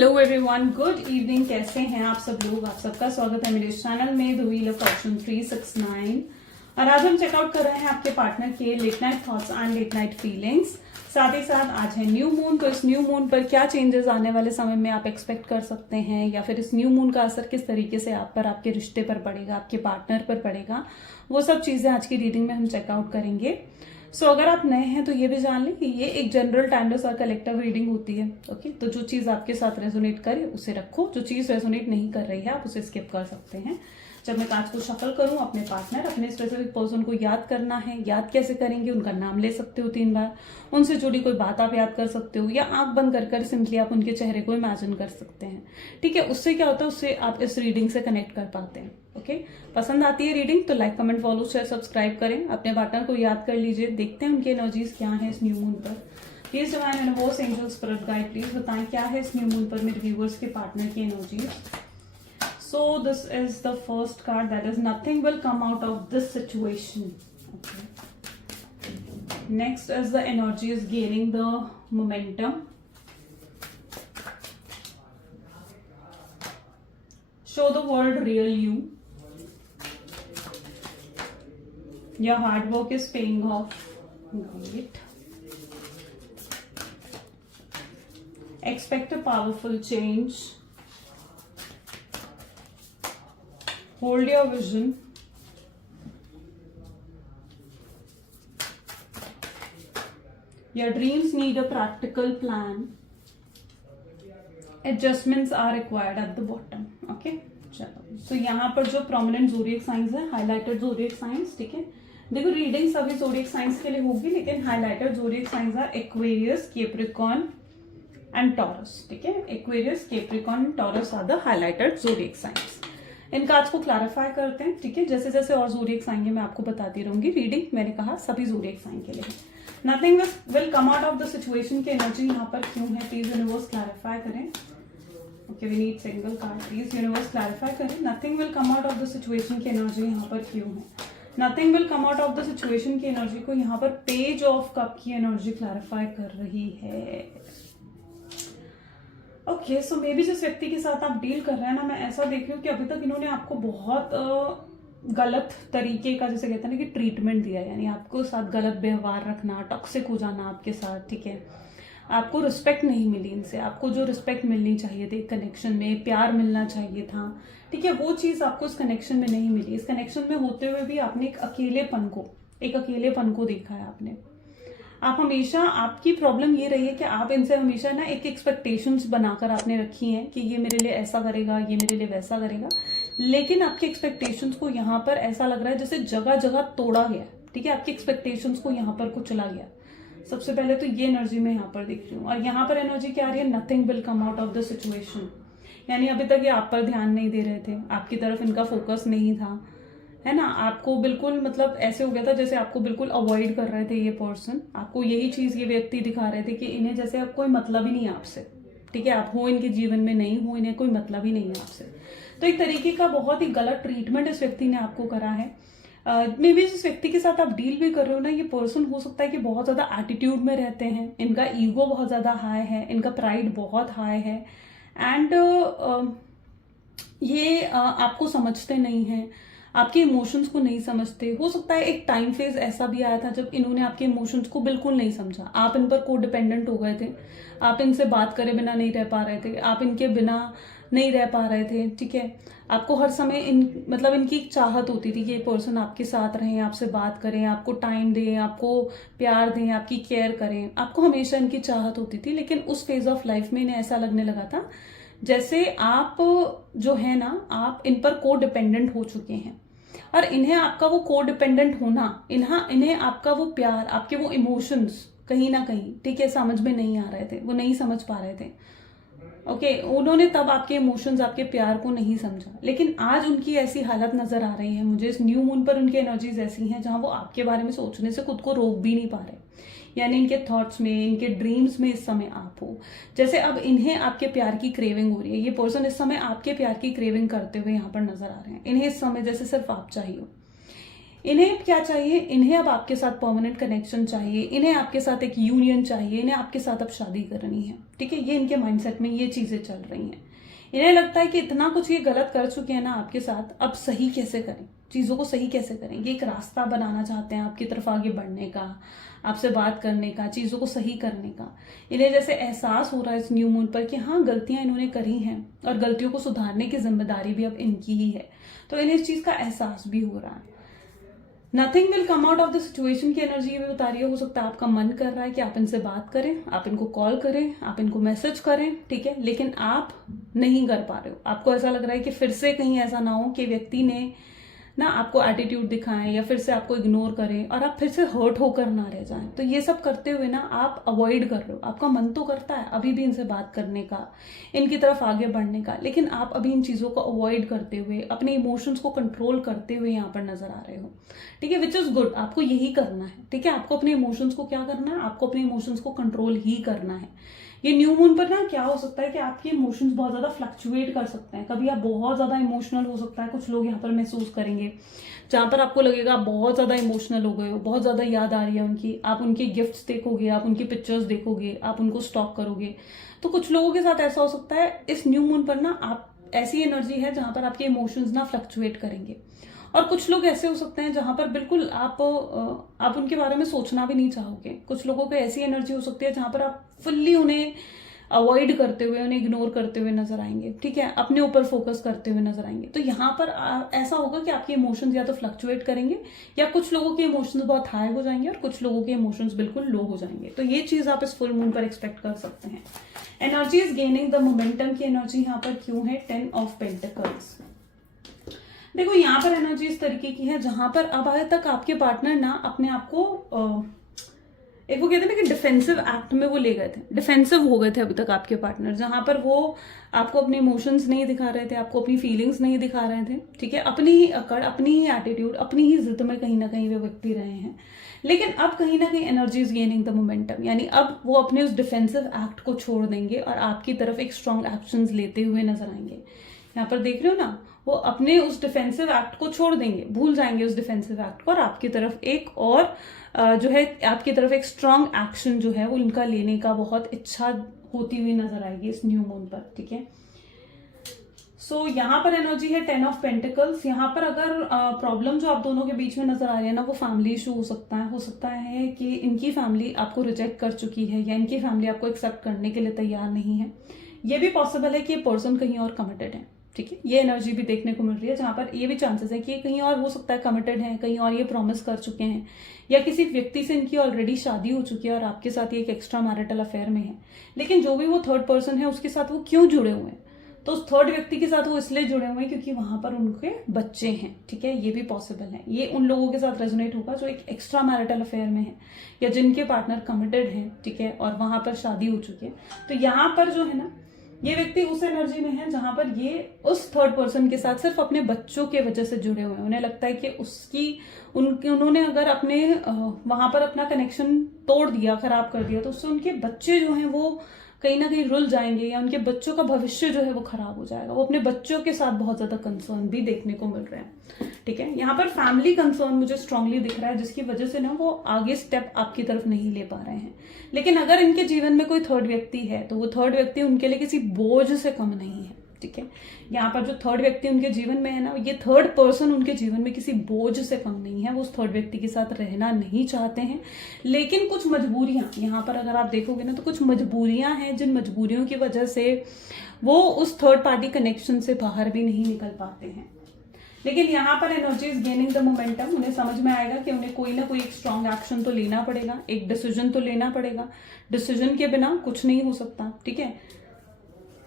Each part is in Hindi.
Hello everyone, good evening. कैसे हैं आप सब लोग? आप सबका स्वागत है मेरे इस चैनल में द व्हील ऑफ फॉर्चून 369। और आज हम चेकआउट कर रहे हैं आपके पार्टनर के late night thoughts and late night feelings. साथ ही साथ आज है न्यू मून, तो इस न्यू मून पर क्या चेंजेस आने वाले समय में आप एक्सपेक्ट कर सकते हैं, या फिर इस न्यू मून का असर किस तरीके से आप पर, आपके रिश्ते पर पड़ेगा, आपके पार्टनर पर पड़ेगा, वो सब चीजें आज की रीडिंग में हम चेकआउट करेंगे। अगर आप नए हैं तो ये भी जान लें कि ये एक जनरल टाइमलेस और कलेक्टिव रीडिंग होती है। ओके, तो जो चीज आपके साथ रेजोनेट करे उसे रखो, जो चीज रेजोनेट नहीं कर रही है आप उसे स्किप कर सकते हैं। जब मैं कार्ड्स को शफल करूं, अपने पार्टनर, अपने स्पेसिफिक पर्सन को याद करना है। याद कैसे करेंगे? उनका नाम ले सकते हो 3 बार, उनसे जुड़ी कोई बात आप याद कर सकते हो, या आंख बंद कर सिंपली आप उनके चेहरे को इमेजिन कर सकते हैं। ठीक है, उससे क्या होता है, उससे आप इस रीडिंग से कनेक्ट कर पाते हैं। ओके, पसंद आती है रीडिंग तो like, comment, follow, share, subscribe करें। अपने पार्टनर को याद कर लीजिए। देखते हैं उनकी एनर्जीज क्या है इस न्यू मून पर। Please divine universe, angel, spirit guide, please बताएं क्या है इस न्यू मून पर मेरे व्यूअर्स के पार्टनर की energies. So this is the first card, that is nothing will come out of this situation. Okay. Next is the energy is gaining the momentum. Show the world real you. Your hard work is paying off. Great. Expect a powerful change. Hold your vision. Your dreams need a practical plan. Adjustments are required at the bottom. Okay, चलो। तो यहाँ पर जो प्रोमिनेंट ज़ोडिएक साइंस है, हाईलाइटेड ज़ोडिएक साइंस, ठीक है। देखो, रीडिंग सभी ज़ोडिएक साइंस के लिए होगी, लेकिन highlighted zodiac signs are Aquarius, Capricorn and Taurus. ठीक है, Aquarius, Capricorn and Taurus are the highlighted zodiac signs. इन कार्ड्स को क्लैरिफाई करते हैं। ठीक है, जैसे जैसे और ज़ोडिएक आएंगे मैं आपको बताती रहूंगी। रीडिंग मैंने कहा सभी ज़ोडिएक साइन के लिए। Nothing will come out of the situation की एनर्जी यहाँ पर क्यों है, प्लीज यूनिवर्स क्लैरिफाई करें। Okay, we need single card, please universe clarify करें। Nothing will come out of the situation की एनर्जी यहाँ पर क्यों है। Nothing will come out of the situation की एनर्जी को यहाँ पर पेज ऑफ कप की एनर्जी क्लैरिफाई कर रही है। ओके, सो मे बी जिस व्यक्ति के साथ आप डील कर रहे हैं ना, मैं ऐसा देख रही हूँ कि अभी तक इन्होंने आपको बहुत गलत तरीके का, जैसे कहते हैं ना कि ट्रीटमेंट दिया है, यानी आपको साथ गलत व्यवहार रखना, टॉक्सिक हो जाना आपके साथ। ठीक है, आपको रिस्पेक्ट नहीं मिली इनसे। आपको जो रिस्पेक्ट मिलनी चाहिए थी, कनेक्शन में प्यार मिलना चाहिए था, ठीक है, वो चीज आपको इस कनेक्शन में नहीं मिली। इस कनेक्शन में होते हुए भी आपने एक अकेलेपन को देखा है आपने। आप हमेशा, आपकी प्रॉब्लम ये रही है कि आप इनसे हमेशा ना एक एक्सपेक्टेशंस बनाकर आपने रखी हैं कि ये मेरे लिए ऐसा करेगा, ये मेरे लिए वैसा करेगा, लेकिन आपकी एक्सपेक्टेशंस को यहाँ पर ऐसा लग रहा है जैसे जगह जगह तोड़ा गया। ठीक है, आपकी एक्सपेक्टेशंस को यहाँ पर कुचला गया। सबसे पहले तो ये एनर्जी मैं यहाँ पर देख रही हूँ। और यहाँ पर एनर्जी क्या आ रही है, nothing will come out of the situation. यानी अभी तक ये आप पर ध्यान नहीं दे रहे थे, आपकी तरफ इनका फोकस नहीं था, है ना। आपको बिल्कुल, मतलब ऐसे हो गया था जैसे आपको बिल्कुल अवॉइड कर रहे थे ये पर्सन। आपको यही चीज ये व्यक्ति दिखा रहे थे कि इन्हें जैसे अब कोई मतलब ही नहीं है आपसे। ठीक है, आप हो इनके जीवन में, नहीं हो, इन्हें कोई मतलब ही नहीं है आपसे। तो एक तरीके का बहुत ही गलत ट्रीटमेंट इस व्यक्ति ने आपको करा है। मे बी जिस व्यक्ति के साथ आप डील भी कर रहे हो ना, ये पर्सन हो सकता है कि बहुत ज्यादा एटीट्यूड में रहते हैं। इनका ईगो बहुत ज्यादा हाई है, इनका प्राइड बहुत हाई है, एंड ये आपको समझते नहीं है, आपके इमोशंस को नहीं समझते। हो सकता है एक टाइम फेज ऐसा भी आया था जब इन्होंने आपके इमोशंस को बिल्कुल नहीं समझा। आप इन पर को डिपेंडेंट हो गए थे, आप इनसे बात करे बिना नहीं रह पा रहे थे, आप इनके बिना नहीं रह पा रहे थे। ठीक है, आपको हर समय इनकी एक चाहत होती थी कि ये पर्सन आपके साथ रहे, आपसे बात करें, आपको टाइम दें, आपको प्यार दें, आपकी केयर करें। आपको हमेशा इनकी चाहत होती थी, लेकिन उस फेज ऑफ लाइफ में इन्हें ऐसा लगने लगा था जैसे आप जो है ना, आप इन पर को डिपेंडेंट हो चुके हैं। और इन्हें आपका वो को डिपेंडेंट होना, इन्हें आपका वो प्यार, आपके वो इमोशंस कहीं ना कहीं, ठीक है, समझ में नहीं आ रहे थे, वो नहीं समझ पा रहे थे। ओके, उन्होंने तब आपके इमोशंस, आपके प्यार को नहीं समझा। लेकिन आज उनकी ऐसी हालत नजर आ रही है मुझे, इस न्यू मून पर उनकी एनर्जीज ऐसी हैं जहां वो आपके बारे में सोचने से खुद को रोक भी नहीं पा रहे। यानी इनके थॉट्स में, इनके ड्रीम्स में इस समय आप हो। जैसे अब इन्हें आपके प्यार की क्रेविंग हो रही है। ये पर्सन इस समय आपके प्यार की क्रेविंग करते हुए यहाँ पर नजर आ रहे हैं। इन्हें इस समय जैसे सिर्फ आप चाहिए हो। इन्हें क्या चाहिए, इन्हें अब आपके साथ परमानेंट कनेक्शन चाहिए, इन्हें आपके साथ एक यूनियन चाहिए, इन्हें आपके साथ अब शादी करनी है, ठीक है। ये इनके माइंडसेट में ये चीजें चल रही हैं। इन्हें लगता है कि इतना कुछ ये गलत कर चुके हैं ना आपके साथ, अब सही कैसे करें, चीजों को सही कैसे करें। ये एक रास्ता बनाना चाहते हैं आपकी तरफ आगे बढ़ने का, आपसे बात करने का, चीजों को सही करने का। इन्हें जैसे एहसास हो रहा है इस न्यू मून पर कि हाँ गलतियां इन्होंने करी हैं और गलतियों को सुधारने की जिम्मेदारी भी अब इनकी ही है। तो इन्हें इस चीज का एहसास भी हो रहा है। Nothing will come out of the situation की एनर्जी भी बता रही है। हो सकता है आपका मन कर रहा है कि आप इनसे बात करें, आप इनको कॉल करें, आप इनको मैसेज करें, ठीक है, लेकिन आप नहीं कर पा रहे हो। आपको ऐसा लग रहा है कि फिर से कहीं ऐसा ना हो कि व्यक्ति ने ना आपको एटीट्यूड दिखाएं या फिर से आपको इग्नोर करें और आप फिर से हर्ट होकर ना रह जाएं। तो ये सब करते हुए ना आप अवॉइड कर रहे हो। आपका मन तो करता है अभी भी इनसे बात करने का, इनकी तरफ आगे बढ़ने का, लेकिन आप अभी इन चीजों को अवॉइड करते हुए, अपने इमोशंस को कंट्रोल करते हुए यहाँ पर नजर आ रहे हो, ठीक है, विच इज गुड। आपको यही करना है, ठीक है। आपको अपने इमोशंस को क्या करना है, आपको अपने इमोशंस को कंट्रोल ही करना है। ये न्यू मून पर ना क्या हो सकता है कि आपके इमोशंस बहुत ज्यादा फ्लक्चुएट कर सकते हैं। कभी आप बहुत ज्यादा इमोशनल हो सकता है, कुछ लोग यहाँ पर महसूस करेंगे जहां पर आपको लगेगा आप बहुत ज्यादा इमोशनल हो गए हो, बहुत ज्यादा याद आ रही है उनकी, आप उनके गिफ्ट्स देखोगे, आप उनकी पिक्चर्स देखोगे, आप उनको स्टॉक करोगे। तो कुछ लोगों के साथ ऐसा हो सकता है इस न्यू मून पर ना आप ऐसी एनर्जी है जहां पर आपके इमोशंस ना फ्लक्चुएट करेंगे। और कुछ लोग ऐसे हो सकते हैं जहां पर बिल्कुल आप उनके बारे में सोचना भी नहीं चाहोगे। कुछ लोगों को ऐसी एनर्जी हो सकती है जहां पर आप फुल्ली उन्हें अवॉइड करते हुए, उन्हें इग्नोर करते हुए नजर आएंगे, ठीक है, अपने ऊपर फोकस करते हुए नजर आएंगे। तो यहाँ पर ऐसा होगा कि आपके इमोशंस या तो फ्लक्चुएट करेंगे या कुछ लोगों के इमोशंस बहुत हाई हो जाएंगे और कुछ लोगों के इमोशंस बिल्कुल लो हो जाएंगे। तो ये चीज आप इस फुल मून पर एक्सपेक्ट कर सकते हैं। Energy is gaining the momentum की एनर्जी यहाँ पर क्यों है, 10 ऑफ पेंटिकल्स। देखो यहाँ पर एनर्जी इस तरीके की है जहां पर अब आए तक आपके पार्टनर ना अपने आप को एक वो कहते हैं ना कि डिफेंसिव एक्ट में वो ले गए थे, डिफेंसिव हो गए थे अभी तक आपके पार्टनर, जहां पर वो आपको अपने इमोशंस नहीं दिखा रहे थे, आपको अपनी फीलिंग्स नहीं दिखा रहे थे, ठीक है, अपनी ही अकड़, अपनी ही एटीट्यूड, अपनी ही जिद में कहीं ना कहीं वे व्यक्ति रहे हैं। लेकिन अब कहीं ना कहीं energy is gaining the momentum, यानी अब वो अपने उस डिफेंसिव एक्ट को छोड़ देंगे और आपकी तरफ एक स्ट्रॉन्ग एक्शन लेते हुए नजर आएंगे। यहाँ पर देख रहे हो ना, वो अपने उस डिफेंसिव एक्ट को छोड़ देंगे, भूल जाएंगे उस डिफेंसिव एक्ट को और आपकी तरफ एक और जो है आपकी तरफ एक स्ट्रॉन्ग एक्शन जो है वो इनका लेने का बहुत इच्छा होती हुई नजर आएगी इस न्यू मून पर, ठीक है। सो यहाँ पर एनर्जी है 10 ऑफ पेंटिकल्स। यहाँ पर अगर प्रॉब्लम जो आप दोनों के बीच में नजर आ रही है ना, वो फैमिली इशू हो सकता है कि इनकी फैमिली आपको रिजेक्ट कर चुकी है या इनकी फैमिली आपको एक्सेप्ट करने के लिए तैयार नहीं है। ये भी पॉसिबल है कि ये पर्सन कहीं और कमिटेड है, ठीक है। ये एनर्जी भी देखने को मिल रही है जहां पर ये भी चांसेस है कि कहीं और हो सकता है कमिटेड है, कहीं और ये प्रॉमिस कर चुके हैं या किसी व्यक्ति से इनकी ऑलरेडी शादी हो चुकी है और आपके साथ ये एक एक्स्ट्रा मैरिटल अफेयर में है। लेकिन जो भी वो थर्ड पर्सन है उसके साथ वो क्यों जुड़े हुए हैं, तो उस थर्ड व्यक्ति के साथ वो इसलिए जुड़े हुए हैं क्योंकि वहां पर उनके बच्चे हैं, ठीक है। ये भी पॉसिबल है, ये उन लोगों के साथ रेजोनेट होगा जो एक एक्स्ट्रा मैरिटल अफेयर में है या जिनके पार्टनर कमिटेड है, ठीक है, और वहां पर शादी हो चुकी है। तो यहाँ पर जो है ना, ये व्यक्ति उस एनर्जी में है जहां पर ये उस थर्ड पर्सन के साथ सिर्फ अपने बच्चों के वजह से जुड़े हुए हैं। उन्हें लगता है कि उन्होंने अगर अपने वहां पर अपना कनेक्शन तोड़ दिया, खराब कर दिया, तो उससे उनके बच्चे जो हैं वो कहीं ना कहीं रुल जाएंगे या उनके बच्चों का भविष्य जो है वो खराब हो जाएगा। वो अपने बच्चों के साथ बहुत ज्यादा कंसर्न भी देखने को मिल रहे हैं, ठीक है। यहाँ पर फैमिली कंसर्न मुझे स्ट्रांगली दिख रहा है जिसकी वजह से ना वो आगे स्टेप आपकी तरफ नहीं ले पा रहे हैं। लेकिन अगर इनके जीवन में कोई थर्ड व्यक्ति है तो वो थर्ड व्यक्ति उनके लिए किसी बोझ से कम नहीं है, ठीक है। यहाँ पर जो थर्ड व्यक्ति उनके जीवन में है ना, ये थर्ड पर्सन उनके जीवन में किसी बोझ से कम नहीं है। वो उस थर्ड व्यक्ति के साथ रहना नहीं चाहते हैं, लेकिन कुछ मजबूरियां, यहाँ पर अगर आप देखोगे ना तो कुछ मजबूरियां हैं जिन मजबूरियों की वजह से वो उस थर्ड पार्टी कनेक्शन से बाहर भी नहीं निकल पाते हैं। लेकिन यहाँ पर energy is gaining the momentum. उन्हें समझ में आएगा कि उन्हें कोई ना कोई एक स्ट्रॉन्ग एक्शन तो लेना पड़ेगा, एक डिसीजन तो लेना पड़ेगा। डिसीजन के बिना कुछ नहीं हो सकता, ठीक है।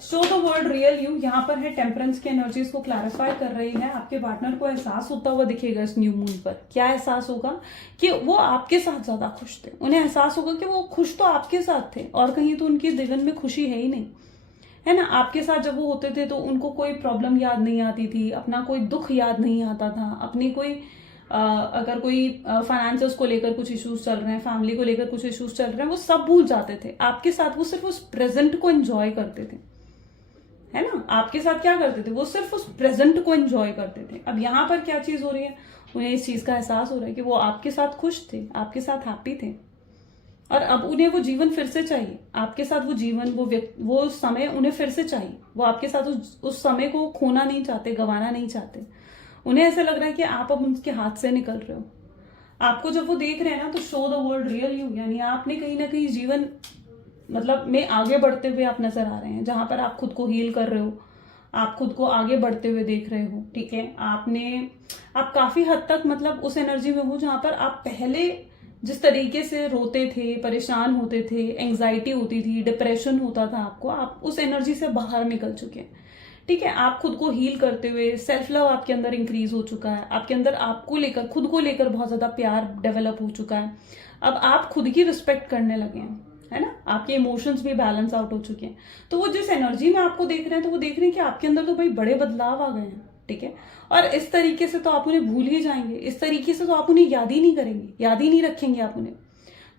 Show the world real you, यहाँ पर है टेम्परेंस की एनर्जीज को क्लैरिफाई कर रही है। आपके पार्टनर को एहसास होता हुआ दिखेगा इस न्यू मून पर। क्या एहसास होगा कि वो आपके साथ ज्यादा खुश थे। उन्हें एहसास होगा कि वो खुश तो आपके साथ थे और कहीं तो उनके जीवन में खुशी है ही नहीं, है ना। आपके साथ जब वो होते थे तो उनको कोई प्रॉब्लम याद नहीं आती थी, अपना कोई दुख याद नहीं आता था, अपनी कोई अगर कोई फाइनेंसेस को लेकर कुछ इश्यूज चल रहे हैं, फैमिली को लेकर कुछ इश्यूज चल रहे हैं, वो सब भूल जाते थे आपके साथ। वो सिर्फ उस प्रेजेंट को एंजॉय करते थे, है ना। आपके साथ क्या करते थे, वो सिर्फ उस प्रेजेंट को एंजॉय करते थे। अब यहाँ पर क्या चीज हो रही है, उन्हें इस चीज का एहसास हो रहा है कि वो आपके साथ खुश थे, आपके साथ हैप्पी थे, और अब उन्हें वो जीवन फिर से चाहिए, आपके साथ वो जीवन, वो समय उन्हें फिर से चाहिए। वो आपके साथ उस समय को खोना नहीं चाहते, गंवाना नहीं चाहते। उन्हें ऐसा लग रहा है कि आप अब उनके हाथ से निकल रहे हो। आपको जब वो देख रहे हैं ना, तो show the world real you, यानी आपने कहीं ना कहीं जीवन मतलब में आगे बढ़ते हुए आप नजर आ रहे हैं, जहां पर आप खुद को हील कर रहे हो, आप खुद को आगे बढ़ते हुए देख रहे हो। ठीक है, आप काफी हद तक मतलब उस एनर्जी में हो जहां पर आप पहले जिस तरीके से रोते थे, परेशान होते थे, एंजाइटी होती थी, डिप्रेशन होता था आपको, आप उस एनर्जी से बाहर निकल चुके हैं। ठीक है, आप खुद को हील करते हुए, सेल्फ लव आपके अंदर इंक्रीज हो चुका है, आपके अंदर आपको लेकर, खुद को लेकर बहुत ज्यादा प्यार डेवलप हो चुका है। अब आप खुद की रिस्पेक्ट करने लगे हैं, है ना, आपके इमोशंस भी बैलेंस आउट हो चुके हैं। तो वो जिस एनर्जी में आपको देख रहे हैं, तो वो देख रहे हैं कि आपके अंदर तो भाई बड़े बदलाव आ गए हैं। ठीक है, और इस तरीके से तो आप उन्हें भूल ही जाएंगे, इस तरीके से तो आप उन्हें याद ही नहीं करेंगे, याद ही नहीं रखेंगे आप उन्हें।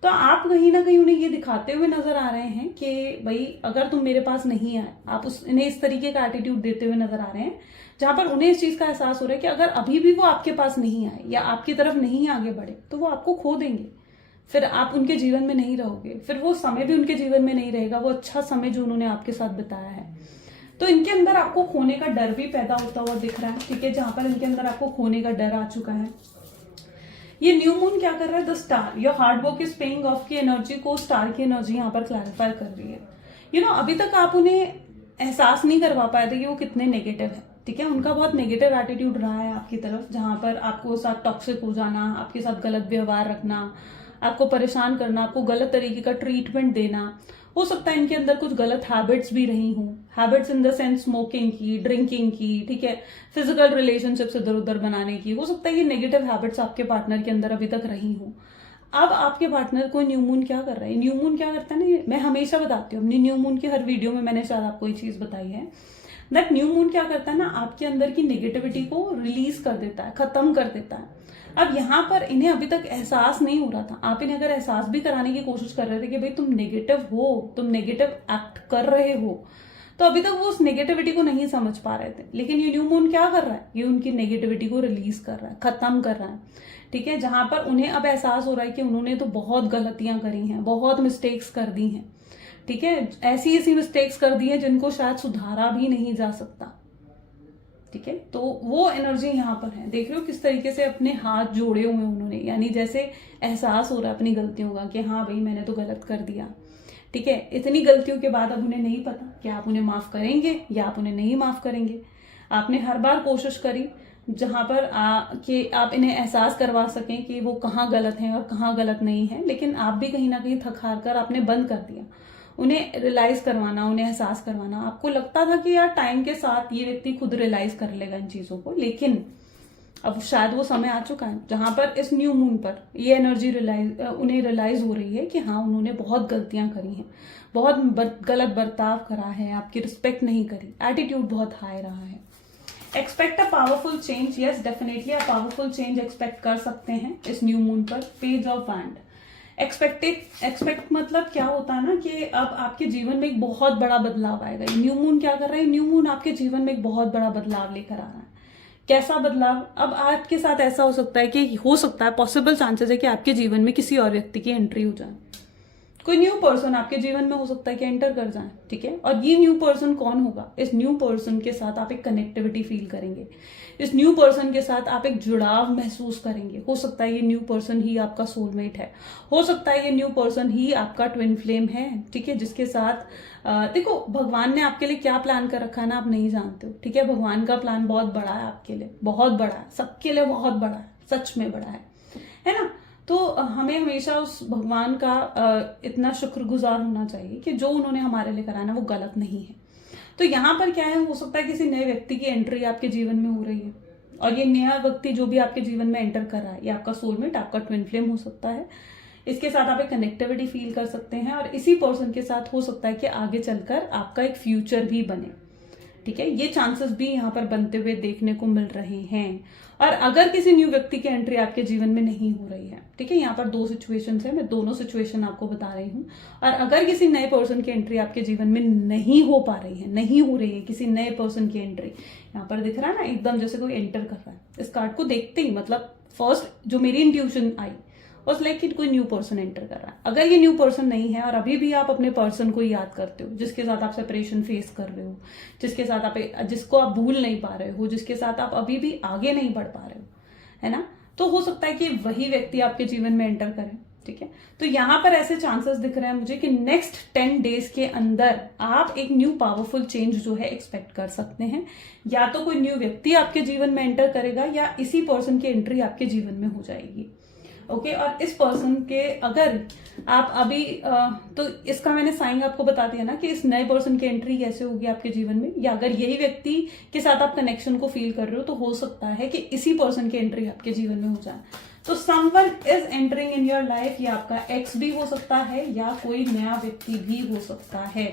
तो आप कहीं ना कहीं उन्हें ये दिखाते हुए नजर आ रहे हैं कि भाई अगर तुम मेरे पास नहीं आए, आप उन्हें इस तरीके का एटीट्यूड देते हुए नजर आ रहे हैं, जहां पर उन्हें इस चीज का एहसास हो रहा है कि अगर अभी भी वो आपके पास नहीं आए या आपकी तरफ नहीं आगे बढ़े, तो वो आपको खो देंगे, फिर आप उनके जीवन में नहीं रहोगे, फिर वो समय भी उनके जीवन में नहीं रहेगा, वो अच्छा समय जो उन्होंने आपके साथ बिताया है। तो इनके अंदर आपको खोने का डर भी पैदा होता हुआ दिख रहा है। ठीक है, जहां पर इनके अंदर आपको खोने का डर आ चुका है। ये न्यू मून क्या कर रहा है, the star, your hard work is paying off की एनर्जी को स्टार की एनर्जी यहाँ पर क्लैरिफाई कर रही है। अभी तक आप उन्हें एहसास नहीं करवा पाए थे कि वो कितने नेगेटिव है। ठीक है, उनका बहुत नेगेटिव एटीट्यूड रहा है आपकी तरफ, जहां पर आपको साथ टॉक्सिक हो जाना, आपके साथ गलत व्यवहार रखना, आपको परेशान करना, आपको गलत तरीके का ट्रीटमेंट देना। हो सकता है इनके अंदर कुछ गलत हैबिट्स भी रही हों, habits in the sense smoking की, ड्रिंकिंग की, ठीक है, फिजिकल रिलेशनशिप्स इधर उधर बनाने की। हो सकता है ये नेगेटिव हैबिट्स आपके पार्टनर के अंदर अभी तक रही हों। अब आपके पार्टनर को न्यू मून क्या कर रहा है, न्यू मून क्या करता है ना, मैं हमेशा बताती हूँ अपनी न्यू मून की हर वीडियो में, मैंने शायद आपको ये चीज बताई है, दैट न्यू मून क्या करता है ना, आपके अंदर की नेगेटिविटी को रिलीज कर देता है, खत्म कर देता है। अब यहाँ पर इन्हें अभी तक एहसास नहीं हो रहा था, आप इन्हें अगर एहसास भी कराने की कोशिश कर रहे थे कि भाई तुम नेगेटिव हो, तुम नेगेटिव एक्ट कर रहे हो, तो अभी तक वो उस नेगेटिविटी को नहीं समझ पा रहे थे। लेकिन ये न्यू मून क्या कर रहा है, ये उनकी नेगेटिविटी को रिलीज कर रहा है, खत्म कर रहा है। ठीक है, जहां पर उन्हें अब एहसास हो रहा है कि उन्होंने तो बहुत गलतियां करी हैं, बहुत मिस्टेक्स कर दी हैं। ठीक है, ऐसी ऐसी मिस्टेक्स कर दी हैं जिनको शायद सुधारा भी नहीं जा सकता। ठीक है, तो वो एनर्जी यहाँ पर है। देख रहे हो किस तरीके से अपने हाथ जोड़े हुए उन्होंने, यानी जैसे एहसास हो रहा है अपनी गलतियों का कि हाँ भाई मैंने तो गलत कर दिया। ठीक है, इतनी गलतियों के बाद अब उन्हें नहीं पता कि आप उन्हें माफ करेंगे या आप उन्हें नहीं माफ करेंगे। आपने हर बार कोशिश करी जहां पर कि आप इन्हें एहसास करवा सकें कि वो कहाँ गलत है और कहाँ गलत नहीं है, लेकिन आप भी कहीं ना कहीं थक हार कर आपने बंद कर दिया उन्हें रियलाइज करवाना, उन्हें एहसास करवाना। आपको लगता था कि यार टाइम के साथ ये व्यक्ति खुद रियलाइज कर लेगा इन चीजों को, लेकिन अब शायद वो समय आ चुका है जहां पर इस न्यू मून पर ये एनर्जी उन्हें रियलाइज हो रही है कि हाँ उन्होंने बहुत गलतियां करी हैं, बहुत गलत बर्ताव करा है, आपकी रिस्पेक्ट नहीं करी, एटीट्यूड बहुत हाई रहा है। Expect a powerful change, yes definitely आप पावरफुल चेंज एक्सपेक्ट कर सकते हैं इस न्यू मून पर। पेज ऑफ वैंड, एक्सपेक्ट मतलब क्या होता है ना कि अब आपके जीवन में एक बहुत बड़ा बदलाव आएगा। न्यू मून क्या कर रहा है, न्यू मून आपके जीवन में एक बहुत बड़ा बदलाव लेकर आ रहा है। कैसा बदलाव, अब आपके साथ ऐसा हो सकता है कि हो सकता है पॉसिबल चांसेस है कि आपके जीवन में किसी और व्यक्ति की एंट्री हो जाए, कोई न्यू पर्सन आपके जीवन में हो सकता है कि एंटर कर जाए। ठीक है, और ये न्यू पर्सन कौन होगा, इस न्यू पर्सन के साथ आप एक कनेक्टिविटी फील करेंगे, इस न्यू पर्सन के साथ आप एक जुड़ाव महसूस करेंगे। हो सकता है ये न्यू पर्सन ही आपका सोलमेट है, हो सकता है ये न्यू पर्सन ही आपका ट्विन फ्लेम है। ठीक है, जिसके साथ देखो भगवान ने आपके लिए क्या प्लान कर रखा है ना, आप नहीं जानते हो। ठीक है, भगवान का प्लान बहुत बड़ा है आपके लिए, बहुत बड़ा है, सबके लिए बहुत बड़ा है, सच में बड़ा है ना। तो हमें हमेशा उस भगवान का इतना शुक्रगुजार होना चाहिए कि जो उन्होंने हमारे लिए करा ना वो गलत नहीं है। तो यहाँ पर क्या है, हो सकता है किसी नए व्यक्ति की एंट्री आपके जीवन में हो रही है, और ये नया व्यक्ति जो भी आपके जीवन में एंटर कर रहा है ये आपका सोलमेट, आपका ट्विन फ्लेम हो सकता है। इसके साथ आप एक कनेक्टिविटी फील कर सकते हैं, और इसी पर्सन के साथ हो सकता है कि आगे चलकर आपका एक फ्यूचर भी बने। ठीक है, ये चांसेस भी यहाँ पर बनते हुए देखने को मिल रहे हैं। और अगर किसी न्यू व्यक्ति की एंट्री आपके जीवन में नहीं हो रही है, ठीक है, यहाँ पर दो सिचुएशंस है, मैं दोनों सिचुएशन आपको बता रही हूँ। और अगर किसी नए पर्सन की एंट्री आपके जीवन में नहीं हो पा रही है, नहीं हो रही है किसी नए पर्सन की एंट्री, यहाँ पर दिख रहा है ना एकदम जैसे कोई एंटर कर रहा है, इस कार्ड को देखते ही मतलब फर्स्ट जो मेरी इंट्यूशन आई उस लाइक कि कोई न्यू पर्सन एंटर कर रहा है। अगर ये न्यू पर्सन नहीं है और अभी भी आप अपने पर्सन को याद करते हो, जिसके साथ आप सेपरेशन फेस कर रहे हो, जिसको आप भूल नहीं पा रहे हो, जिसके साथ आप अभी भी आगे नहीं बढ़ पा रहे हो, है ना, तो हो सकता है कि वही व्यक्ति आपके जीवन में एंटर करे। ठीक है, तो यहां पर ऐसे चांसेस दिख रहे हैं मुझे कि नेक्स्ट 10 डेज के अंदर आप एक न्यू पावरफुल चेंज जो है एक्सपेक्ट कर सकते हैं। या तो कोई न्यू व्यक्ति आपके जीवन में एंटर करेगा या इसी पर्सन की एंट्री आपके जीवन में हो जाएगी। ओके, और इस पर्सन के अगर आप अभी तो इसका मैंने साइन आपको बता दिया ना कि इस नए पर्सन की एंट्री कैसे होगी आपके जीवन में, या अगर यही व्यक्ति के साथ आप कनेक्शन को फील कर रहे हो तो हो सकता है कि इसी पर्सन की एंट्री आपके जीवन में हो जाए। तो someone is entering in your life, ये आपका एक्स भी हो सकता है या कोई नया व्यक्ति भी हो सकता है।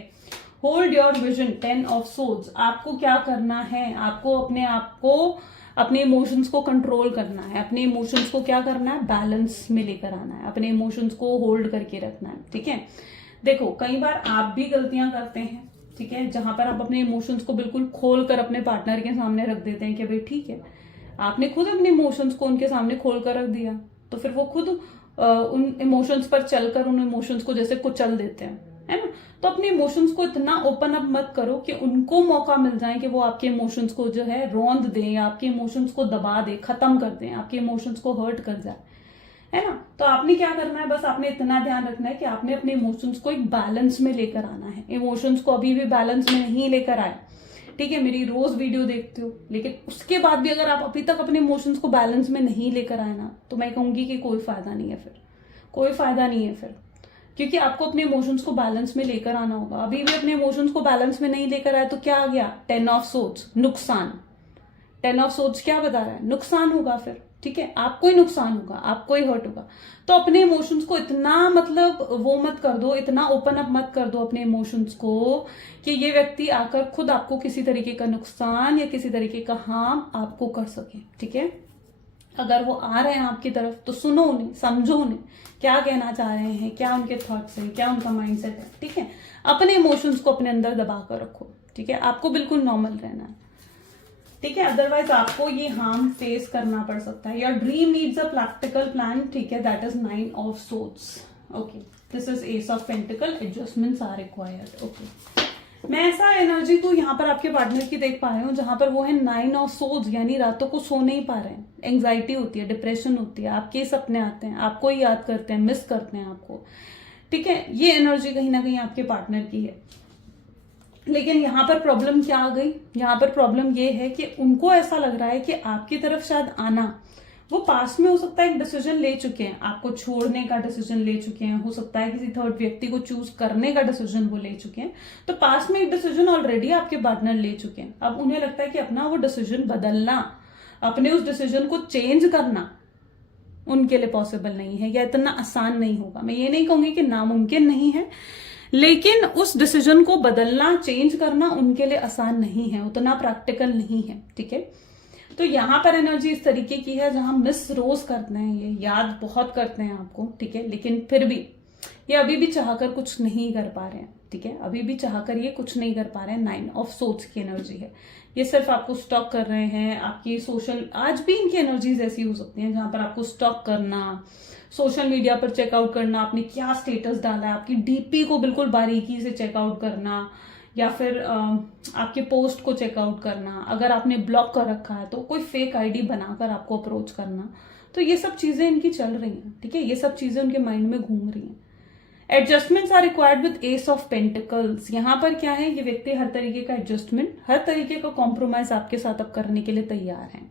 Hold your vision, 10 of swords. आपको क्या करना है, आपको अपने आप को, अपने इमोशंस को कंट्रोल करना है, अपने इमोशंस को क्या करना है, बैलेंस में लेकर आना है, अपने इमोशंस को होल्ड करके रखना है। ठीक है, देखो कई बार आप भी गलतियां करते हैं, ठीक है, जहां पर आप अपने इमोशंस को बिल्कुल खोल कर अपने पार्टनर के सामने रख देते हैं कि भाई ठीक है, आपने खुद अपने इमोशंस को उनके सामने खोल कर रख दिया, तो फिर वो खुद उन इमोशंस पर चलकर उन इमोशंस को जैसे कुचल देते हैं, है ना। तो अपने इमोशंस को इतना ओपन अप मत करो कि उनको मौका मिल जाए कि वो आपके इमोशंस को जो है रौंद दें या आपके इमोशंस को दबा दे, खत्म कर दें, आपके इमोशंस को हर्ट कर जाए, है ना। तो आपने क्या करना है, बस आपने इतना ध्यान रखना है कि आपने अपने इमोशंस को एक बैलेंस में लेकर आना है। इमोशंस को अभी भी बैलेंस में नहीं लेकर आए, ठीक है, मेरी रोज वीडियो देखते हो लेकिन उसके बाद भी अगर आप अभी तक अपने इमोशंस को बैलेंस में नहीं लेकर आए ना, तो मैं कहूंगी कि कोई फायदा नहीं है, फिर कोई फायदा नहीं है फिर, क्योंकि आपको अपने इमोशंस को बैलेंस में लेकर आना होगा। अभी भी अपने इमोशंस को बैलेंस में नहीं लेकर आए तो क्या आ गया, 10 ऑफ सोर्ड्स, नुकसान। 10 ऑफ सोर्ड्स क्या बता रहा है, नुकसान होगा फिर, ठीक है, आपको ही नुकसान होगा, आपको ही हर्ट होगा। तो अपने इमोशंस को इतना मतलब वो मत कर दो, इतना ओपन अप मत कर दो अपने इमोशंस को कि ये व्यक्ति आकर खुद आपको किसी तरीके का नुकसान या किसी तरीके का हार्म आपको कर सके। ठीक है, अगर वो आ रहे हैं आपकी तरफ तो सुनो उन्हें, समझो उन्हें क्या कहना चाह रहे हैं, क्या उनके थॉट्स हैं, क्या उनका माइंडसेट है। ठीक है, अपने इमोशंस को अपने अंदर दबा कर रखो। ठीक है, आपको बिल्कुल नॉर्मल रहना है। ठीक है, अदरवाइज आपको ये हार्म फेस करना पड़ सकता है। Your dream needs a practical plan, ठीक है, that is 9 of swords. Okay, this is ace of pentacle, adjustments are required. Okay, मैं ऐसा एनर्जी को यहाँ पर आपके पार्टनर की देख पा रही हूँ जहां पर वो है 9 ऑफ सोर्ड्स, यानी रातों को सो नहीं पा रहे हैं, एंग्जाइटी होती है, डिप्रेशन होती है, आपके सपने आते हैं, आपको ही याद करते हैं, मिस करते हैं आपको। ठीक है, ये एनर्जी कहीं ना कहीं आपके पार्टनर की है। लेकिन यहाँ पर प्रॉब्लम क्या आ गई, यहाँ पर प्रॉब्लम ये है कि उनको ऐसा लग रहा है कि आपकी तरफ शायद आना, वो पास में हो सकता है एक डिसीजन ले चुके हैं, आपको छोड़ने का डिसीजन ले चुके हैं, हो सकता है किसी थर्ड व्यक्ति को चूज करने का डिसीजन वो ले चुके हैं। तो पास में एक डिसीजन ऑलरेडी आपके पार्टनर ले चुके हैं। अब उन्हें लगता है कि अपना वो डिसीजन बदलना, अपने उस डिसीजन को चेंज करना उनके लिए पॉसिबल नहीं है या इतना आसान नहीं होगा। मैं ये नहीं कहूंगी कि नामुमकिन नहीं है, लेकिन उस डिसीजन को बदलना, चेंज करना उनके लिए आसान नहीं है, उतना प्रैक्टिकल नहीं है। ठीक है, तो यहाँ पर एनर्जी इस तरीके की है जहां मिस रोज करते हैं, ये याद बहुत करते हैं आपको। ठीक है, लेकिन फिर भी ये अभी भी चाहकर कुछ नहीं कर पा रहे हैं। ठीक है, अभी भी चाहकर ये कुछ नहीं कर पा रहे हैं। 9 ऑफ सोर्ड्स की एनर्जी है, ये सिर्फ आपको स्टॉक कर रहे हैं। आपकी सोशल, आज भी इनकी एनर्जीज ऐसी हो सकती हैं जहां पर आपको स्टॉक करना, सोशल मीडिया पर चेकआउट करना, आपने क्या स्टेटस डाला है, आपकी डीपी को बिल्कुल बारीकी से चेकआउट करना, या फिर आपके पोस्ट को चेकआउट करना, अगर आपने ब्लॉक कर रखा है तो कोई फेक आईडी बनाकर आपको अप्रोच करना। तो ये सब चीजें इनकी चल रही हैं। ठीक है, ये सब चीजें उनके माइंड में घूम रही हैं। Adjustments are required with ace of pentacles. यहाँ पर क्या है, ये व्यक्ति हर तरीके का एडजस्टमेंट, हर तरीके का कॉम्प्रोमाइज आपके साथ अब करने के लिए तैयार हैं।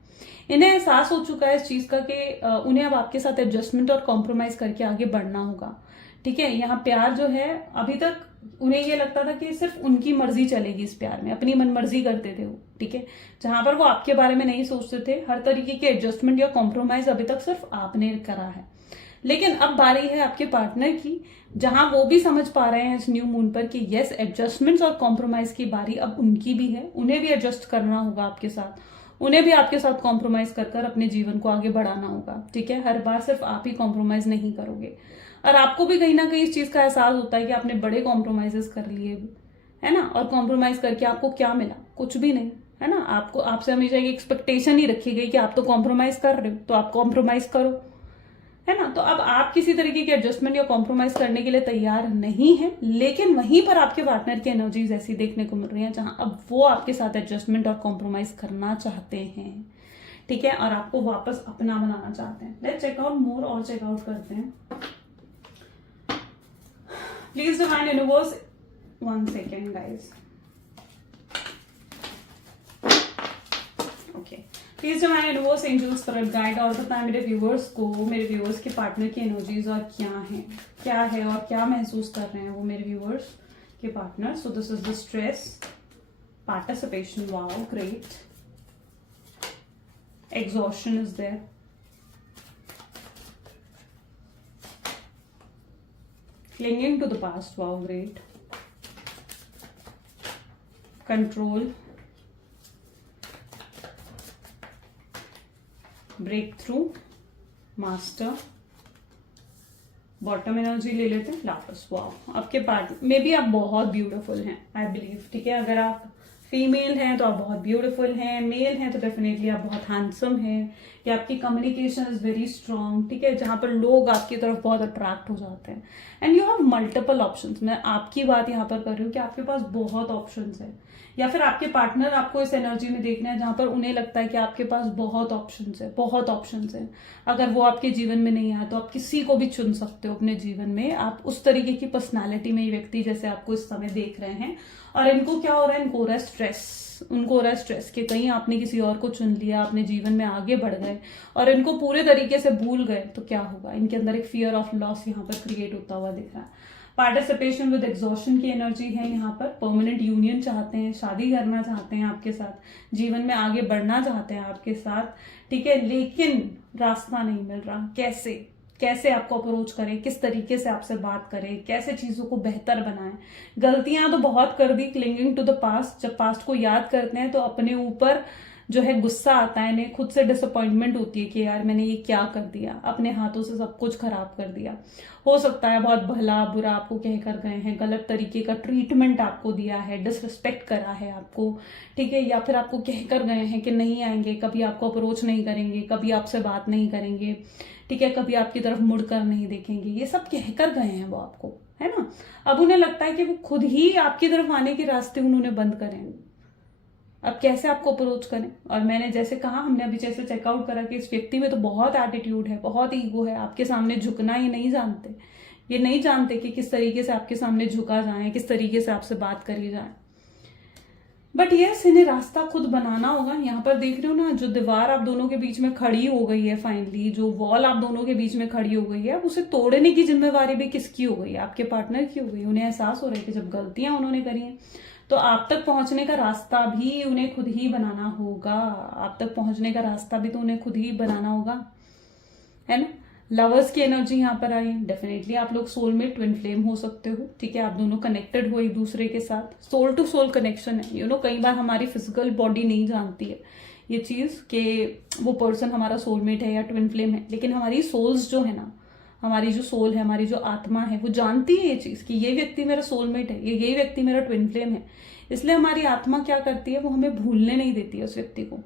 इन्हें एहसास हो चुका है इस चीज का कि उन्हें अब आपके साथ एडजस्टमेंट और कॉम्प्रोमाइज करके आगे बढ़ना होगा। ठीक है, यहाँ प्यार जो है, अभी तक उन्हें ये लगता था कि सिर्फ उनकी मर्जी चलेगी इस प्यार में, अपनी मनमर्जी करते थे वो। ठीक है, जहां पर वो आपके बारे में नहीं सोचते थे, हर तरीके के एडजस्टमेंट या कॉम्प्रोमाइज अभी तक सिर्फ आपने करा है। लेकिन अब बारी है आपके पार्टनर की, जहां वो भी समझ पा रहे हैं इस न्यू मून पर कि यस, एडजस्टमेंट्स और कॉम्प्रोमाइज की बारी अब उनकी भी है। उन्हें भी एडजस्ट करना होगा आपके साथ, उन्हें भी आपके साथ कॉम्प्रोमाइज कर अपने जीवन को आगे बढ़ाना होगा। ठीक है, हर बार सिर्फ आप ही कॉम्प्रोमाइज नहीं करोगे, और आपको भी कहीं ना कहीं इस चीज का एहसास होता है कि आपने बड़े कॉम्प्रोमाइजेस कर लिए, है ना, और कॉम्प्रोमाइज करके आपको क्या मिला, कुछ भी नहीं, है ना। आपको आपसे हमेशा एक एक्सपेक्टेशन ही रखी गई कि आप तो कॉम्प्रोमाइज कर रहे हो तो आप कॉम्प्रोमाइज करो, है ना। तो अब आप किसी तरीके की एडजस्टमेंट या कॉम्प्रोमाइज करने के लिए तैयार नहीं है, लेकिन वहीं पर आपके पार्टनर की एनर्जीज ऐसी देखने को मिल रही है जहां अब वो आपके साथ एडजस्टमेंट और कॉम्प्रोमाइज करना चाहते हैं, ठीक है, और आपको वापस अपना बनाना चाहते हैं। लेट्स चेक आउट मोर और चेक आउट करते हैं। Please divine universe, 1 second guys, okay. Please divine universe, angels, spirit guide और बताएं मेरे व्यूअर्स को, मेरे व्यूअर्स के पार्टनर की एनर्जीज और क्या है और क्या महसूस कर रहे हैं वो मेरे व्यूअर्स के partner. So this is the stress, participation, wow great, exhaustion is there, clinging to the past, wow great, control, breakthrough, master, bottom energy ले लेते हैं, लाफस, वाओ। आपके पार्ट में भी आप बहुत ब्यूटीफुल हैं, आई बिलीव, ठीक है। अगर आप फीमेल हैं तो आप बहुत ब्यूटीफुल हैं, मेल हैं तो डेफिनेटली आप बहुत हैंडसम हैं, या आपकी कम्युनिकेशन इज वेरी स्ट्रांग, ठीक है, जहां पर लोग आपकी तरफ बहुत अट्रैक्ट हो जाते हैं। And you have multiple options. मैं आपकी बात यहाँ पर कर रही हूँ कि आपके पास बहुत ऑप्शंस है, या फिर आपके पार्टनर आपको इस एनर्जी में देख रहे हैं जहां पर उन्हें लगता है कि आपके पास बहुत ऑप्शंस है, बहुत ऑप्शंस है। अगर वो आपके जीवन में नहीं आए तो आप किसी को भी चुन सकते हो अपने जीवन में। आप उस तरीके की पर्सनालिटी में ये व्यक्ति जैसे आपको इस समय देख रहे हैं, और इनको क्या हो रहा है, इनको हो रहा है स्ट्रेस, उनको हो रहा है स्ट्रेस कि कहीं आपने किसी और को चुन लिया, अपने जीवन में आगे बढ़ गए और इनको पूरे तरीके से भूल गए तो क्या होगा। इनके अंदर एक फियर ऑफ लॉस यहाँ पर क्रिएट होता हुआ दिख रहा है। पार्टिसिपेशन विद एग्जॉशन की एनर्जी है यहाँ पर। परमानेंट यूनियन चाहते हैं, शादी करना चाहते हैं आपके साथ, जीवन में आगे बढ़ना चाहते हैं आपके साथ, ठीक है, लेकिन रास्ता नहीं मिल रहा। कैसे आपको अप्रोच करें, किस तरीके से आपसे बात करें, कैसे चीजों को बेहतर बनाएं। गलतियां तो बहुत कर दी, क्लिंगिंग टू द पास्ट। जब पास्ट को याद करते हैं तो अपने ऊपर जो है गुस्सा आता है, इन्हें खुद से डिसअपॉइंटमेंट होती है कि यार मैंने ये क्या कर दिया, अपने हाथों से सब कुछ खराब कर दिया। हो सकता है बहुत भला बुरा आपको कह कर गए हैं, गलत तरीके का ट्रीटमेंट आपको दिया है, डिसरिस्पेक्ट करा है आपको, ठीक है, या फिर आपको कह कर गए हैं कि नहीं आएंगे, कभी आपको अप्रोच नहीं करेंगे, कभी आपसे बात नहीं करेंगे, ठीक है, कभी आपकी तरफ मुड़कर नहीं देखेंगे। ये सब कह कर गए हैं वो आपको, है ना। अब उन्हें लगता है कि वो खुद ही आपकी तरफ आने के रास्ते उन्होंने बंद करें। अब कैसे आपको अप्रोच करें। और मैंने जैसे कहा, हमने अभी जैसे चेकआउट करा कि इस व्यक्ति में तो बहुत एटीट्यूड है, बहुत ईगो है, आपके सामने झुकना ये नहीं जानते। ये नहीं जानते कि किस तरीके से आपके सामने झुका जाए, किस तरीके से आपसे बात करी जाए। बट यस, इन्हें रास्ता खुद बनाना होगा। यहाँ पर देख रहे हो ना, जो दीवार आप दोनों के बीच में खड़ी हो गई है, फाइनली जो वॉल आप दोनों के बीच में खड़ी हो गई है, अब उसे तोड़ने की जिम्मेवारी भी किसकी हो गई है, आपके पार्टनर की हो गई। उन्हें एहसास हो रहा है कि जब गलतियां उन्होंने करी हैं तो आप तक पहुंचने का रास्ता भी उन्हें खुद ही बनाना होगा। आप तक पहुंचने का रास्ता भी तो उन्हें खुद ही बनाना होगा, है ना। लवर्स की एनर्जी यहाँ पर आई। डेफिनेटली आप लोग सोलमेट, ट्विन फ्लेम हो सकते हो, ठीक है। आप दोनों कनेक्टेड हो एक दूसरे के साथ, सोल टू सोल कनेक्शन है। यू नो, कई बार हमारी फिजिकल बॉडी नहीं जानती है ये चीज कि वो पर्सन हमारा सोलमेट है या ट्विन फ्लेम है, लेकिन हमारी सोल्स जो है ना, हमारी जो सोल है, हमारी जो आत्मा है, वो जानती है ये चीज कि ये व्यक्ति मेरा सोलमेट है, ये व्यक्ति मेरा ट्विन फ्लेम है। इसलिए हमारी आत्मा क्या करती है, वो हमें भूलने नहीं देती है उस व्यक्ति को।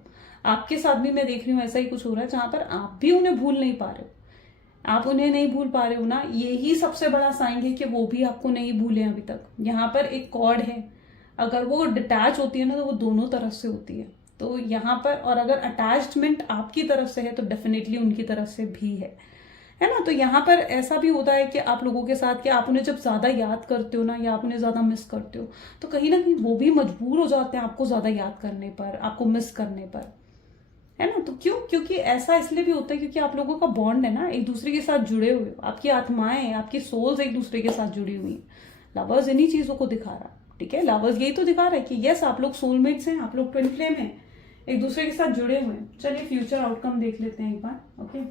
आपके साथ भी मैं देख रही हूँ ऐसा ही कुछ हो रहा है, जहां पर आप भी उन्हें भूल नहीं पा रहे हो। आप उन्हें नहीं भूल पा रहे हो ना, यही सबसे बड़ा साइन है कि वो भी आपको नहीं भूले अभी तक। यहाँ पर एक कॉर्ड है, अगर वो डिटैच होती है ना तो वो दोनों तरफ से होती है। तो यहाँ पर, और अगर अटैचमेंट आपकी तरफ से है तो डेफिनेटली उनकी तरफ से भी है ना। तो यहाँ पर ऐसा भी होता है कि आप लोगों के साथ कि आप उन्हें जब ज्यादा याद करते हो ना, या आप उन्हें ज्यादा मिस करते हो, तो कहीं ना कहीं वो भी मजबूर हो जाते हैं आपको ज्यादा याद करने पर, आपको मिस करने पर, है ना। तो क्यों? क्योंकि ऐसा इसलिए भी होता है क्योंकि आप लोगों का बॉन्ड है ना, एक दूसरे के साथ जुड़े हुए हो, आपकी आत्माएं, आपकी सोल्स एक दूसरे के साथ जुड़ी हुई है। लवर्स इन्हीं चीजों को दिखा रहा है, ठीक है। लवर्स यही तो दिखा रहा है कि यस, आप लोग सोलमेट्स हैं, आप लोग ट्विन फ्लेम हैं, एक दूसरे के साथ जुड़े हुए हैं। चलिए फ्यूचर आउटकम देख लेते हैं एक बार, okay.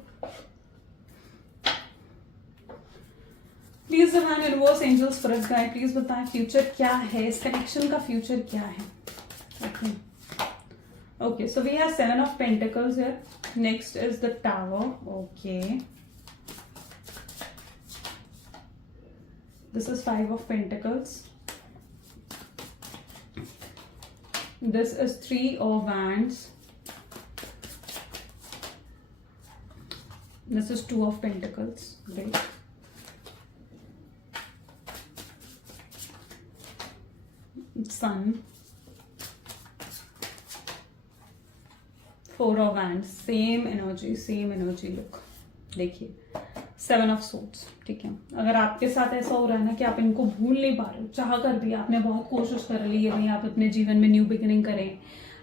Please divine universe, angels, spirit guide, please बताएं फ्यूचर क्या है, इस कनेक्शन का फ्यूचर क्या है। Okay okay, so we have 7 of Pentacles here. Next is the Tower. Okay, this is 5 of Pentacles. This is 3 of Wands, this is 2 of Pentacles, great. Sun, 4 of Wands, same energy look. देखिए 7 of Swords, ठीक है। अगर आपके साथ ऐसा हो रहा है ना कि आप इनको भूल नहीं पा रहे हो, चाह कर भी आपने बहुत कोशिश कर ली है, नहीं आप अपने जीवन में न्यू बिगिनिंग करें,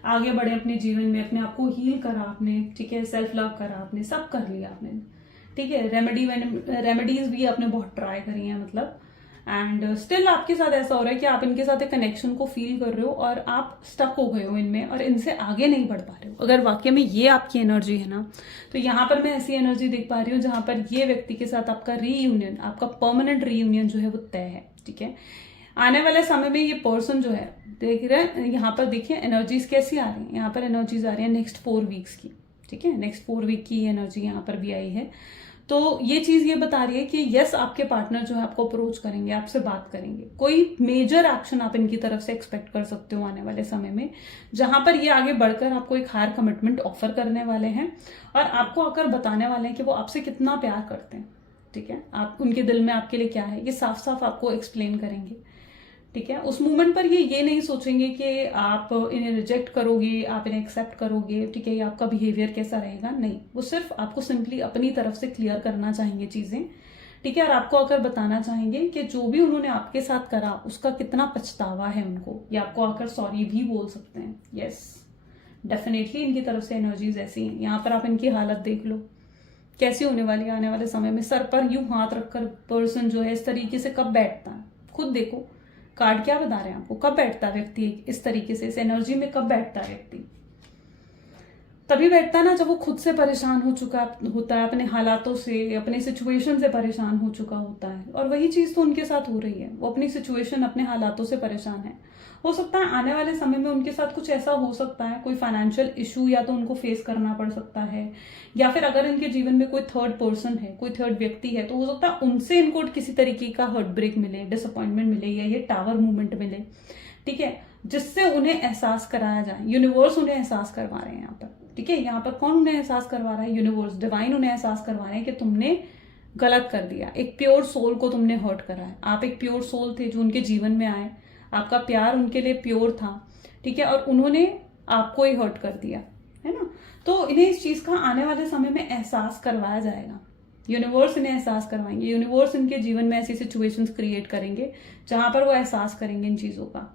आगे बढ़े अपने जीवन में, अपने आप को हील करा आपने, ठीक है, सेल्फ लव करा आपने, सब कर लिया आपने, ठीक है। रेमेडीज भी आपने बहुत ट्राई करी है मतलब, एंड स्टिल आपके साथ ऐसा हो रहा है कि आप इनके साथ एक कनेक्शन को फील कर रहे हो और आप स्टक हो गए हो इनमें और इनसे आगे नहीं बढ़ पा रहे हो। अगर वाकई में ये आपकी एनर्जी है ना, तो यहाँ पर मैं ऐसी एनर्जी देख पा रही हूँ जहां पर ये व्यक्ति के साथ आपका रीयूनियन, आपका परमानेंट रीयूनियन जो है वो तय है, ठीक है। आने वाले समय में ये पर्सन जो है, देख रहे हैं यहाँ पर, देखिए एनर्जीज कैसी आ रही है, यहाँ पर एनर्जीज आ रही है नेक्स्ट 4 वीक्स की, ठीक है। नेक्स्ट 4 वीक की एनर्जी यहाँ पर भी आई है। तो ये चीज ये बता रही है कि यस, आपके पार्टनर जो है आपको अप्रोच करेंगे, आपसे बात करेंगे, कोई मेजर एक्शन आप इनकी तरफ से एक्सपेक्ट कर सकते हो आने वाले समय में, जहां पर ये आगे बढ़कर आपको एक हायर कमिटमेंट ऑफर करने वाले हैं और आपको आकर बताने वाले हैं कि वो आपसे कितना प्यार करते हैं, ठीक है। आप उनके दिल में आपके लिए क्या है, ये साफ साफ आपको एक्सप्लेन करेंगे, ठीक है। उस मोमेंट पर ये नहीं सोचेंगे कि आप इन्हें रिजेक्ट करोगे, आप इन्हें एक्सेप्ट करोगे, ठीक है, या आपका बिहेवियर कैसा रहेगा, नहीं, वो सिर्फ आपको सिंपली अपनी तरफ से क्लियर करना चाहेंगे चीजें, ठीक है। और आपको आकर बताना चाहेंगे कि जो भी उन्होंने आपके साथ करा उसका कितना पछतावा है उनको, या आपको आकर सॉरी भी बोल सकते हैं। यस, डेफिनेटली इनकी तरफ से एनर्जीज ऐसी हैं। यहाँ पर आप इनकी हालत देख लो कैसी होने वाली है आने वाले समय में। सर पर यूं हाथ रखकर पर्सन जो है इस तरीके से कब बैठता है, खुद देखो कार्ड क्या बता रहे हैं आपको, कब बैठता है व्यक्ति इस तरीके से, इस एनर्जी में कब बैठता है व्यक्ति? तभी बैठता है ना जब वो खुद से परेशान हो चुका होता है, अपने हालातों से, अपने सिचुएशन से परेशान हो चुका होता है। और वही चीज तो उनके साथ हो रही है, वो अपनी सिचुएशन, अपने हालातों से परेशान है। हो सकता है आने वाले समय में उनके साथ कुछ ऐसा हो सकता है, कोई फाइनेंशियल इशू या तो उनको फेस करना पड़ सकता है, या फिर अगर इनके जीवन में कोई थर्ड पर्सन है, कोई थर्ड व्यक्ति है, तो हो सकता है उनसे इनको किसी तरीके का हर्ट ब्रेक मिले, डिसअपॉइंटमेंट मिले, या ये टावर मूवमेंट मिले, ठीक है, जिससे उन्हें एहसास कराया जाए। यूनिवर्स उन्हें एहसास करवा रहे हैं यहाँ पर, ठीक है। यहाँ पर कौन उन्हें एहसास करवा रहा है? यूनिवर्स, डिवाइन उन्हें एहसास करवा रहे हैं कि तुमने गलत कर दिया, एक प्योर सोल को तुमने हर्ट करा है। आप एक प्योर सोल थे जो उनके जीवन में आए, आपका प्यार उनके लिए प्योर था, ठीक है, और उन्होंने आपको ही हर्ट कर दिया, है ना। तो इन्हें इस चीज का आने वाले समय में एहसास करवाया जाएगा। यूनिवर्स इन्हें एहसास करवाएंगे, यूनिवर्स इनके जीवन में ऐसी सिचुएशंस क्रिएट करेंगे जहां पर वो एहसास करेंगे इन चीजों का,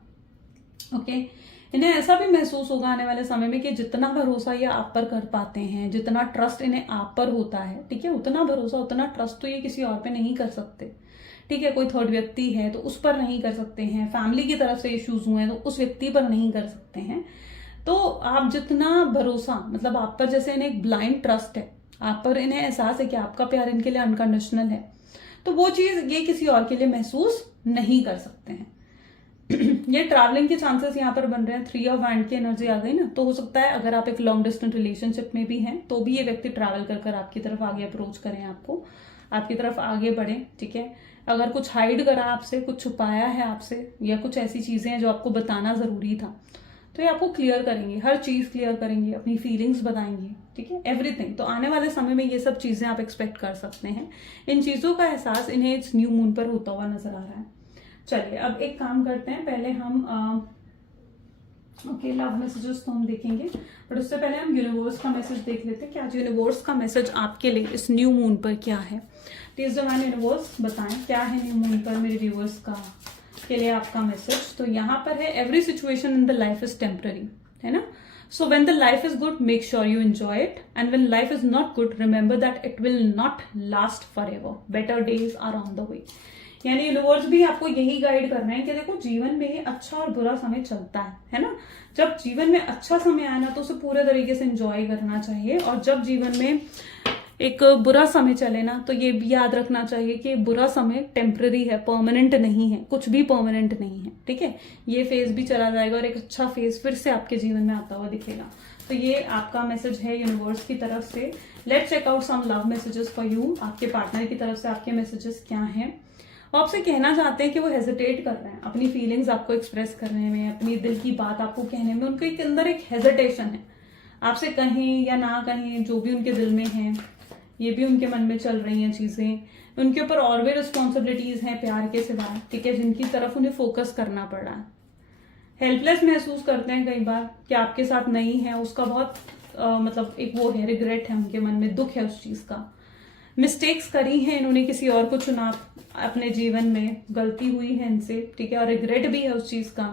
ओके। इन्हें ऐसा भी महसूस होगा आने वाले समय में कि जितना भरोसा ये आप पर कर पाते हैं, जितना ट्रस्ट इन्हें आप पर होता है, ठीक है, उतना भरोसा, उतना ट्रस्ट तो ये किसी और पे नहीं कर सकते, ठीक है। कोई थर्ड व्यक्ति है तो उस पर नहीं कर सकते हैं, फैमिली की तरफ से इश्यूज हुए हैं तो उस व्यक्ति पर नहीं कर सकते हैं। तो आप जितना भरोसा, मतलब आप पर जैसे इन्हें एक ब्लाइंड ट्रस्ट है, आप पर इन्हें एहसास है कि आपका प्यार इनके लिए अनकंडीशनल है, तो वो चीज ये किसी और के लिए महसूस नहीं कर सकते हैं। ये ट्रैवलिंग के चांसेस यहाँ पर बन रहे हैं। 3 ऑफ वैंड की एनर्जी आ गई ना, तो हो सकता है अगर आप एक लॉन्ग डिस्टेंस रिलेशनशिप में भी हैं तो भी ये व्यक्ति ट्रैवल कर आपकी तरफ आगे अप्रोच करें, आपको आपकी तरफ आगे बढ़े, ठीक है। अगर कुछ हाइड करा आपसे, कुछ छुपाया है आपसे, या कुछ ऐसी चीजें हैं जो आपको बताना जरूरी था, तो ये आपको क्लियर करेंगे, हर चीज क्लियर करेंगे, अपनी फीलिंग्स बताएंगे, ठीक है, एवरीथिंग। तो आने वाले समय में ये सब चीजें आप एक्सपेक्ट कर सकते हैं। इन चीजों का एहसास इन्हें इस न्यू मून पर होता हुआ नजर आ रहा है। चलिए अब एक काम करते हैं, पहले हम ओके लव मैसेजेस तो हम देखेंगे, बट उससे पहले हम यूनिवर्स का मैसेज देख लेते हैं कि आज यूनिवर्स का मैसेज आपके लिए इस न्यू मून पर क्या है। प्लीज डिवाइन यूनिवर्स बताएं क्या है न्यू मून पर मेरे व्यूअर्स का के लिए आपका मैसेज। तो यहाँ पर है, every situation in the life is temporary, है ना। So when the life is good make sure you enjoy it, and when life is not good remember that it will not last forever, better days are on the way. यानी यूनिवर्स भी आपको यही गाइड कर रहे हैं कि देखो जीवन में अच्छा और बुरा समय चलता है ना। जब जीवन में अच्छा समय आए ना तो उसे पूरे तरीके से एंजॉय करना चाहिए, और जब जीवन में एक बुरा समय चले ना तो ये भी याद रखना चाहिए कि बुरा समय टेम्पररी है, परमानेंट नहीं है, कुछ भी परमानेंट नहीं है, ठीक है। ये फेज भी चला जाएगा और एक अच्छा फेज फिर से आपके जीवन में आता हुआ दिखेगा। तो ये आपका मैसेज है यूनिवर्स की तरफ से। Let's check out some love messages for you. आपके पार्टनर की तरफ से आपके मैसेजेस क्या हैं। वो आपसे कहना चाहते हैं कि वो हेजिटेट कर रहे हैं अपनी फीलिंग्स आपको एक्सप्रेस करने में, अपनी दिल की बात आपको कहने में। उनके एक अंदर एक हेजिटेशन है, आपसे कहें या ना कहें, जो भी उनके दिल में है, ये भी उनके मन में चल रही हैं चीजें। उनके ऊपर और भी रिस्पॉन्सिबिलिटीज हैं प्यार के सिवाय, ठीक है, जिनकी तरफ उन्हें फोकस करना पड़ रहा है। हेल्पलेस महसूस करते हैं कई बार कि आपके साथ नहीं है, उसका बहुत मतलब एक वो है, रिग्रेट है उनके मन में, दुख है उस चीज का। मिस्टेक्स करी हैं इन्होंने, किसी और को चुना अपने जीवन में, गलती हुई है इनसे, ठीक है, और रिग्रेट भी है उस चीज का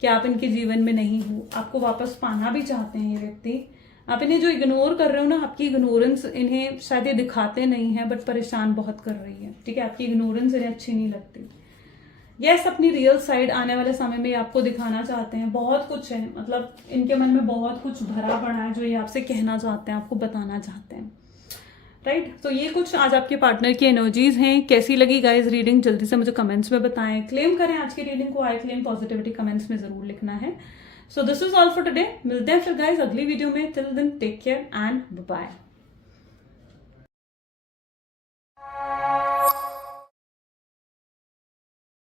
कि आप इनके जीवन में नहीं हो। आपको वापस पाना भी चाहते हैं ये व्यक्ति। आप इन्हें जो इग्नोर कर रहे हो ना, आपकी इग्नोरेंस इन्हें शायद ये दिखाते नहीं है बट परेशान बहुत कर रही है, ठीक है, आपकी इग्नोरेंस इन्हें अच्छी नहीं लगती। यस, अपनी रियल साइड आने वाले समय में आपको दिखाना चाहते हैं। बहुत कुछ है, मतलब इनके मन में बहुत कुछ भरा पड़ा है जो ये आपसे कहना चाहते हैं, आपको बताना चाहते हैं, राइट। तो ये कुछ आज आपके पार्टनर की एनर्जीज हैं। कैसी लगी गाइस रीडिंग, जल्दी से मुझे कमेंट्स में बताएं। क्लेम करें आज की रीडिंग को, आई क्लेम पॉजिटिविटी, कमेंट्स में जरूर लिखना है। So this is all for today. मिलते हैं फिर गाइस अगली वीडियो में। Till then take care and bye.